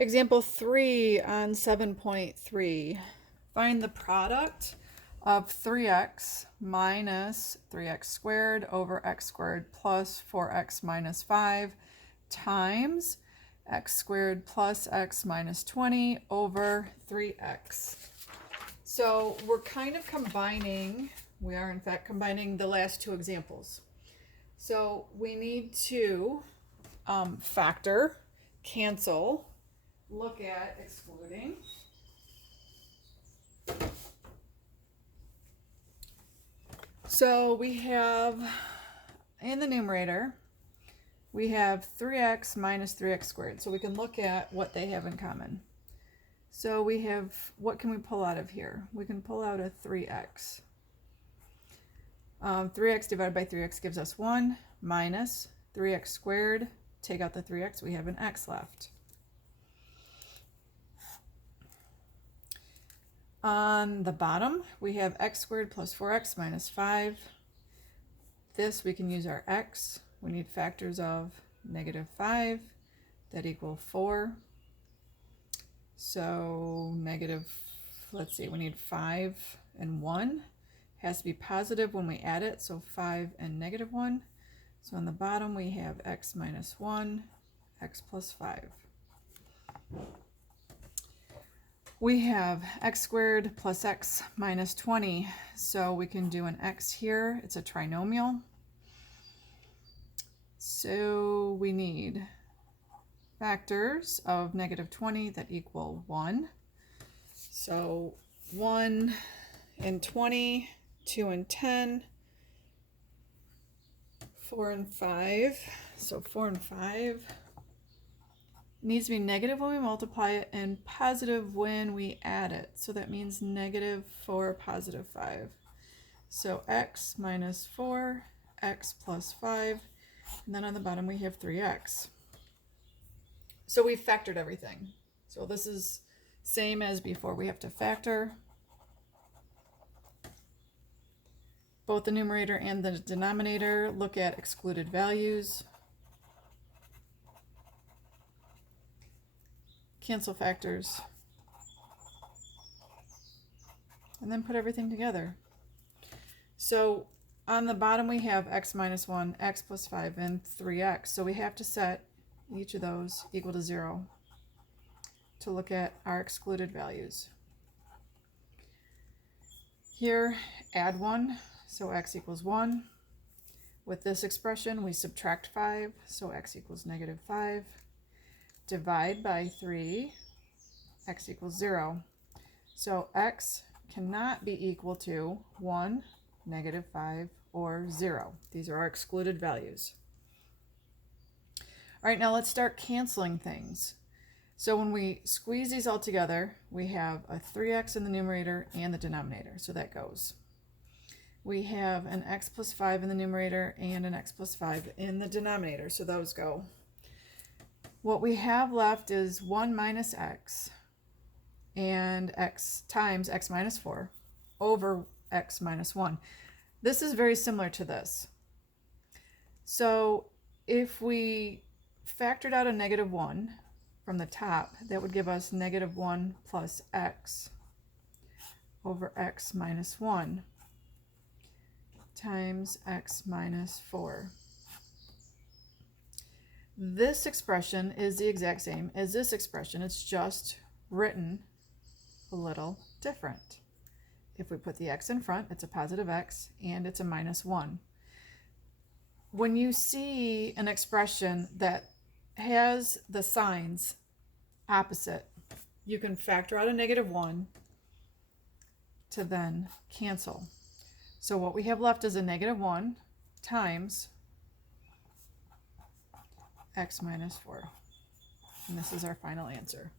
Example 3 on 7.3. Find the product of 3x minus 3x squared over x squared plus 4x minus 5 times x squared plus x minus 20 over 3x. So we're kind of combining, we are in fact combining the last two examples. So we need to factor, cancel, look at excluding. So we have, in the numerator, we have 3x minus 3x squared. So we can look at what they have in common. So we have, what can we pull out of here? We can pull out a 3x. 3x divided by 3x gives us 1 minus 3x squared. Take out the 3x, we have an x left. On the bottom, we have x squared plus 4x minus 5. This, we can use our x. We need factors of negative 5 that equal 4. So negative, let's see, we need 5 and 1. Has to be positive when we add it, so 5 and negative 1. So on the bottom, we have x minus 1, x plus 5. We have x squared plus x minus 20, so we can do an x here. It's a trinomial. So we need factors of negative 20 that equal 1. So 1 and 20, 2 and 10, 4 and 5. So 4 and 5. Needs to be negative when we multiply it and positive when we add it. So that means negative 4, positive 5. So x minus 4, x plus 5, and then on the bottom we have 3x. So we factored everything. So this is same as before. We have to factor both the numerator and the denominator, look at excluded values. Cancel factors, and then put everything together. So on the bottom we have x minus 1, x plus 5, and 3x. So we have to set each of those equal to 0 to look at our excluded values. Here, add 1, so x equals 1. With this expression, we subtract 5, so x equals negative 5. Divide by 3, x equals 0. So x cannot be equal to 1, negative 5, or 0. These are our excluded values. All right, now let's start canceling things. So when we squeeze these all together, we have a 3x in the numerator and the denominator, so that goes. We have an x plus 5 in the numerator and an x plus 5 in the denominator, so those go. What we have left is 1 minus x and x times x minus 4 over x minus 1. This is very similar to this. So if we factored out a negative 1 from the top, that would give us negative 1 plus x over x minus 1 times x minus 4. This expression is the exact same as this expression. It's just written a little different. If we put the x in front, it's a positive x and it's a minus 1. When you see an expression that has the signs opposite, you can factor out a negative 1 to then cancel. So what we have left is a negative 1 times x minus 4. And this is our final answer.